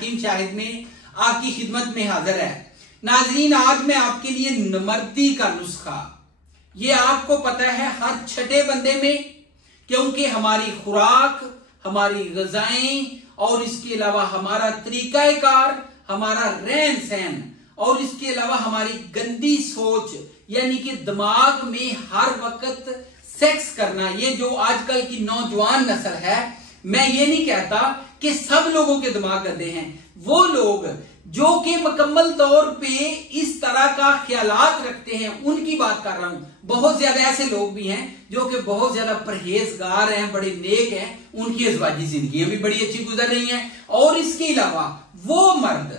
हकीम शाहिद में आपकी खिदमत में हाजिर है। नाजरीन, आज मैं आपके लिए नमर्दी का नुस्खा, ये आपको पता है हर छठे बंदे में, क्योंकि हमारी खुराक, हमारी ग़िज़ाएं और इसके अलावा हमारा तरीकाकार, हमारा रहन सहन और इसके अलावा हमारी गंदी सोच, यानी कि दिमाग में हर वक्त सेक्स करना, ये जो आजकल की नौजवान नस्ल है, मैं ये नहीं कहता कि सब लोगों के दिमाग गंदे हैं। वो लोग जो कि मुकम्मल तौर पे इस तरह का ख्यालात रखते हैं उनकी बात कर रहा हूं। बहुत ज्यादा ऐसे लोग भी हैं जो कि बहुत ज्यादा परहेजगार हैं, बड़े नेक हैं, उनकी अज़वाजी जिंदगी भी बड़ी अच्छी गुजर रही हैं। और इसके अलावा वो मर्द,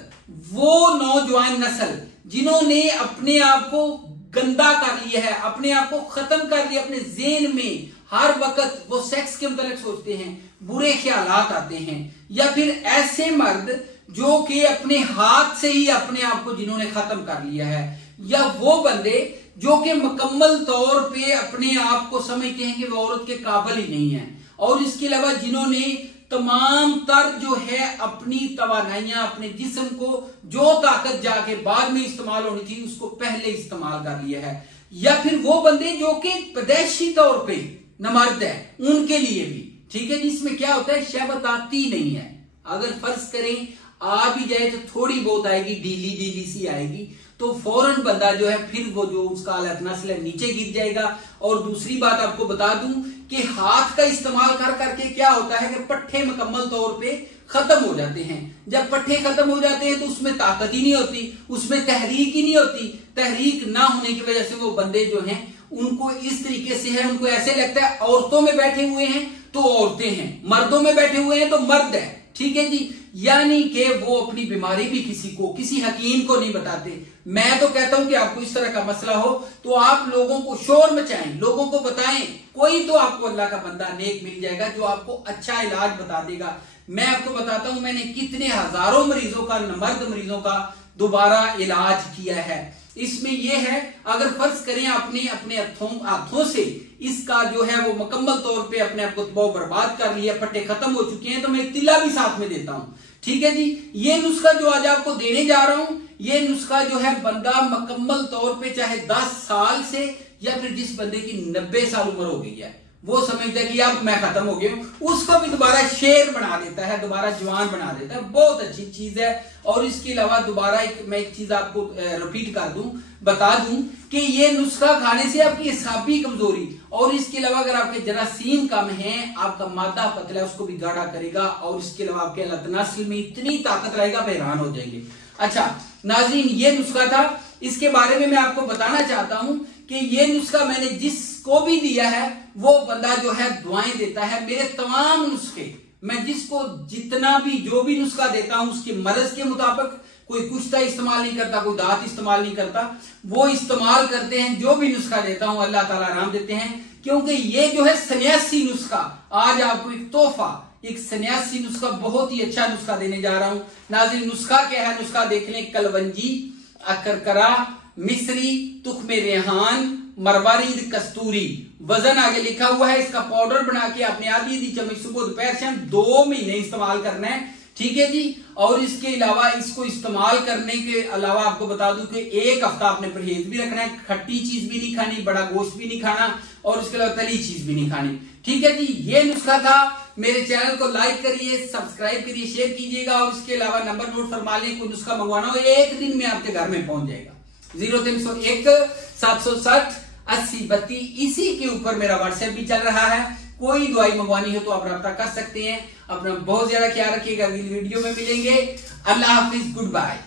वो नौजवान नस्ल जिन्होंने अपने आप को गंदा कर लिया है, अपने आप को खत्म कर लिया, अपने ज़हन में हर वक्त वो सेक्स के मुतालिक सोचते हैं, बुरे ख्यालात आते हैं, या फिर ऐसे मर्द जो कि अपने हाथ से ही अपने आप को जिन्होंने खत्म कर लिया है, या वो बंदे जो कि मुकम्मल तौर पे अपने आप को समझते हैं कि वो औरत के काबिल ही नहीं है, और इसके अलावा जिन्होंने तमाम तर जो है अपनी तवानाइयां, अपने जिस्म को जो ताकत जाके बाद में इस्तेमाल होनी थी उसको पहले इस्तेमाल कर लिया है, या फिर वो बंदे जो कि पैदाइशी तौर पे नमर्द है, उनके लिए भी ठीक है। जिसमें क्या होता है, शहवत आती नहीं है, अगर फर्ज करें आ भी जाए तो थोड़ी बहुत आएगी, ढीली ढीली सी आएगी, तो फौरन बंदा जो है फिर वो जो उसका अलग नस्ल है नीचे गिर जाएगा। और दूसरी बात आपको बता दूं कि हाथ का इस्तेमाल कर करके क्या होता है कि पट्टे मुकम्मल तौर पे खत्म हो जाते हैं। जब पट्टे खत्म हो जाते हैं तो उसमें ताकत ही नहीं होती, उसमें तहरीक ही नहीं होती। तहरीक ना होने की वजह से वो बंदे जो हैं उनको इस तरीके से है, उनको ऐसे लगता है औरतों में बैठे हुए हैं तो औरतें हैं, मर्दों में बैठे हुए हैं तो मर्द है, ठीक है जी। यानी कि वो अपनी बीमारी भी किसी हकीम को नहीं बताते। मैं तो कहता हूं कि आपको इस तरह का मसला हो तो आप लोगों को शोर मचाएं, लोगों को बताएं, कोई तो आपको अल्लाह का बंदा नेक मिल जाएगा जो आपको अच्छा इलाज बता देगा। मैं आपको बताता हूं मैंने कितने हजारों मरीजों का, मर्द मरीजों का दोबारा इलाज किया है। इसमें यह है, अगर फर्ज करें आपने अपने हाथों से इसका जो है वो मुकम्मल तौर पे अपने आप को तबाह बर्बाद कर लिया, पट्टे खत्म हो चुके हैं, तो मैं एक तिल्ला भी साथ में देता हूं, ठीक है जी। ये नुस्खा जो आज आपको देने जा रहा हूं, ये नुस्खा जो है बंदा मुकम्मल तौर पे चाहे 10 साल से, या फिर जिस बंदे की 90 साल उम्र हो गई है, वो समझता है कि अब मैं खत्म हो गया हूं, उसको भी दोबारा शेर बना देता है, दोबारा जवान बना देता है। बहुत अच्छी चीज है। और इसके अलावा दोबारा मैं एक चीज आपको रिपीट कर दूं, बता दूं कि ये नुस्खा खाने से आपकी हिसाबी कमजोरी और इसके अलावा अगर आपके जरासीम कम है, आपका मादा पतला है, उसको भी गाढ़ा करेगा, और इसके अलावा आपके नस्ल में इतनी ताकत रहेगा, आप हैरान हो जाएंगे। अच्छा नाज़रीन, ये नुस्खा था, इसके बारे में मैं आपको बताना चाहता हूं कि ये नुस्खा मैंने जिसको भी दिया है वो बंदा जो है दुआएं देता है। मेरे तमाम नुस्खे मैं जिसको जितना भी जो भी नुस्खा देता हूं उसकी मदद के मुताबिक, कोई कुश्ता इस्तेमाल नहीं करता, कोई दांत इस्तेमाल नहीं करता, वो इस्तेमाल करते हैं। जो भी नुस्खा देता हूं अल्लाह ताला आराम देते हैं, क्योंकि ये जो है सन्यासी नुस्खा, आज आपको एक तोहफा, एक सन्यासी नुस्खा, बहुत ही अच्छा नुस्खा देने जा रहा हूं। नाज़रीन, नुस्खा क्या है, नुस्खा देख लें। कलवंजी, अकरकरा, मिस्री, तुख्मे रेहान, मरवारीद, कस्तूरी, वजन आगे लिखा हुआ है। इसका पाउडर बना के आपने आधी चम्मच सुबह दोपहर शाम 2 महीने इस्तेमाल करना है, ठीक है जी। और इसके अलावा इसको इस्तेमाल करने के अलावा आपको बता दूं कि 1 हफ्ता आपने परहेज भी रखना है, खट्टी चीज भी नहीं खानी, बड़ा गोश्त भी नहीं खाना, और उसके अलावा तली चीज भी नहीं खानी, ठीक है जी। ये नुस्खा था। मेरे चैनल को लाइक करिए, सब्सक्राइब करिए, शेयर कीजिएगा, और इसके अलावा नंबर नोट फरमा लें, कोई नुस्खा मंगवाना हो 1 दिन में आपके घर में पहुंच जाएगा। 0301 760 80 32, इसी के ऊपर मेरा व्हाट्सएप भी चल रहा है। कोई दवाई मंगवानी हो तो आप रब्ता कर सकते हैं। अपना बहुत ज्यादा ख्याल रखिएगा। अगली वीडियो में मिलेंगे। अल्लाह हाफिज, गुड बाय।